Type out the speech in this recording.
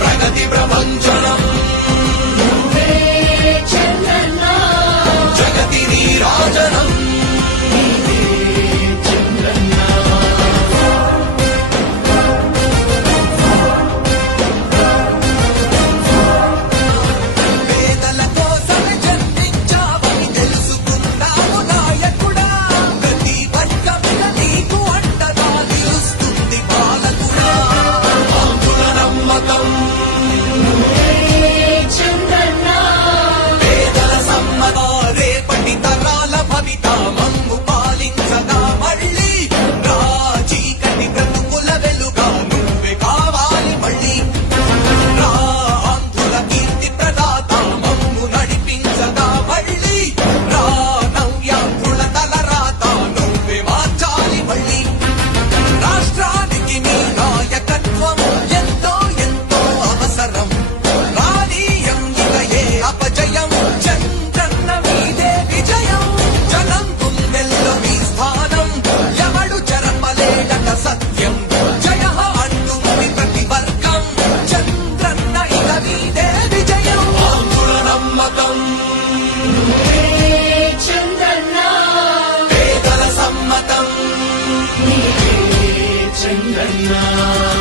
ప్రగతి ప్రపంచం. النار